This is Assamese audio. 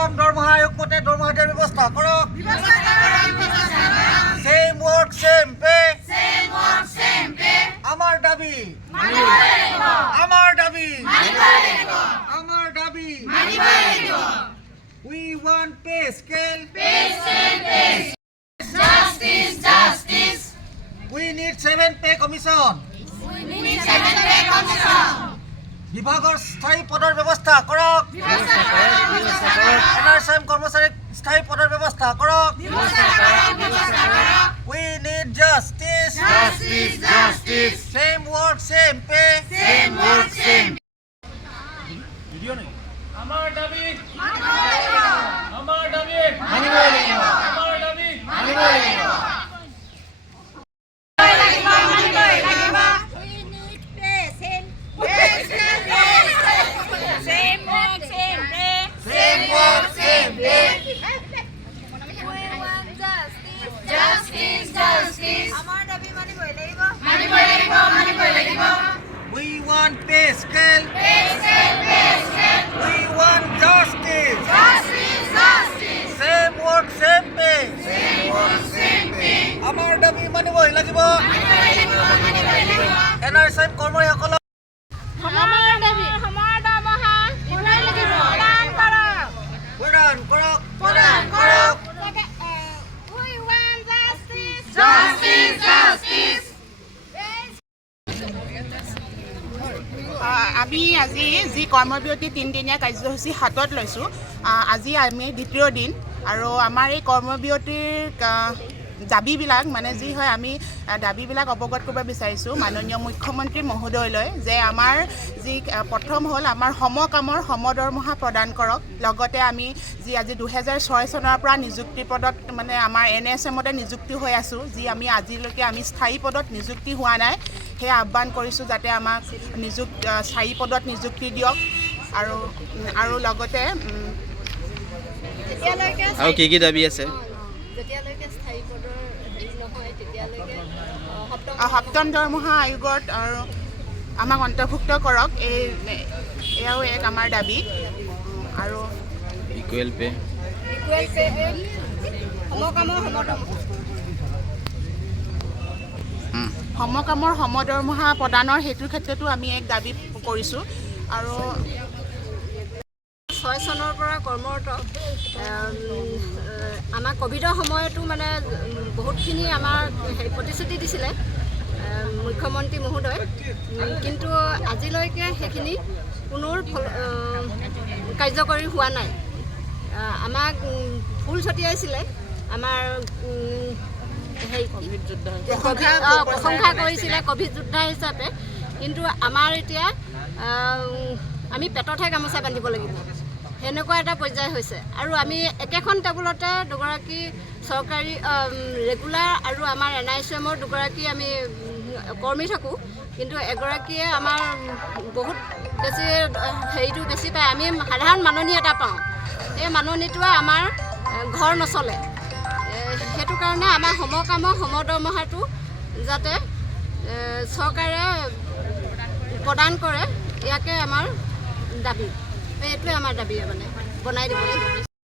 সপ্তম দৰমহা আয়োগ মতে দৰমহা দিয়াৰ ব্যৱস্থা কৰক। সেম ওয়ার্ক সেম পে, আমার দাবি, আমার দাবি, আমার দাবি। We want pay scale. Justice. We need 7 pay commission. বিভাগৰ স্থায়ী পদৰ ব্যৱস্থা কৰক। NRSM কৰ্মচাৰীক স্থায়ী পদৰ ব্যৱস্থা কৰক। We need justice. Same work, same pay. আমার দাবি আমার দাবি আমার দাবি Same work, same pay. Same work, same pay. We want justice. Amar dabi maniboi lagibo. We want pay scale. We want justice. Same work, same pay. আমাৰ দাবী মানিবই লাগিব। NRSM কৰ্মচাৰীসকলক Amar dabi, amar damaha monai lagibo. প্ৰদান কৰক। We want justice. আমি আজি যি কৰ্মবিৰতি 3দিনীয়া কাৰ্যসূচী হাতত লৈছোঁ, আজি আমি দ্বিতীয় দিন আৰু আমাৰ এই কৰ্মবিৰতিৰ দাবীবিলাক মানে যি হয় আমি দাবীবিলাক অৱগত কৰিব বিচাৰিছোঁ মাননীয় মুখ্যমন্ত্ৰী মহোদয়লৈ যে আমাৰ যি প্ৰথম হ'ল আমাৰ সমকামৰ সমদৰমহা প্ৰদান কৰক। লগতে আমি যি আজি 2006 চনৰ পৰা নিযুক্তি পদত মানে আমাৰ NSMতে নিযুক্তি হৈ আছোঁ, যি আমি আজিলৈকে আমি স্থায়ী পদত নিযুক্তি হোৱা নাই, সেই আহ্বান কৰিছোঁ যাতে আমাক স্থায়ী পদত নিযুক্তি দিয়ক। আৰু লগতে আৰু কি দাবী আছে? সপ্তম দৰমহা আয়োগত আৰু আমাক অন্তৰ্ভুক্ত কৰক, এয়াও এক আমাৰ দাবী। আৰু ইকুৱেল পে সমকামৰ সমদৰমহা প্ৰদানৰ সেইটোৰ ক্ষেত্ৰতো আমি এক দাবী কৰিছোঁ। আৰু 6 চনৰ পৰা কৰ্মৰত আমাৰ ক'ভিডৰ সময়তো মানে বহুতখিনি আমাৰ প্ৰতিশ্ৰুতি দিছিলে মুখ্যমন্ত্ৰী মহোদয়, কিন্তু আজিলৈকে সেইখিনি কোনো কাৰ্যকৰী হোৱা নাই। আমাক ফুল ছটিয়াইছিলে, আমাৰ প্ৰশংসা কৰিছিলে ক'ভিড যোদ্ধা হিচাপে, কিন্তু আমাৰ এতিয়া আমি পেটতহে গামোচা বান্ধিব লাগিব, সেনেকুৱা এটা পৰ্যায় হৈছে। আৰু আমি একেখন টেবুলতে দুগৰাকী চৰকাৰী ৰেগুলাৰ আৰু আমাৰ NRSMৰ দুগৰাকী আমি কৰ্মী থাকোঁ, কিন্তু এগৰাকীয়ে আমাৰ বহুত বেছি হেৰিটো বেছি পায়, আমি সাধাৰণ মাননি এটা পাওঁ, এই মাননিটোৱে আমাৰ ঘৰ নচলে। সেইটো কাৰণে আমাৰ সমকামৰ সমদৰমহাটো যাতে চৰকাৰে প্ৰদান কৰে, ইয়াকে আমাৰ দাবী, এইটোৱে আমাৰ দাবী মানে বনাই দিব লাগিব।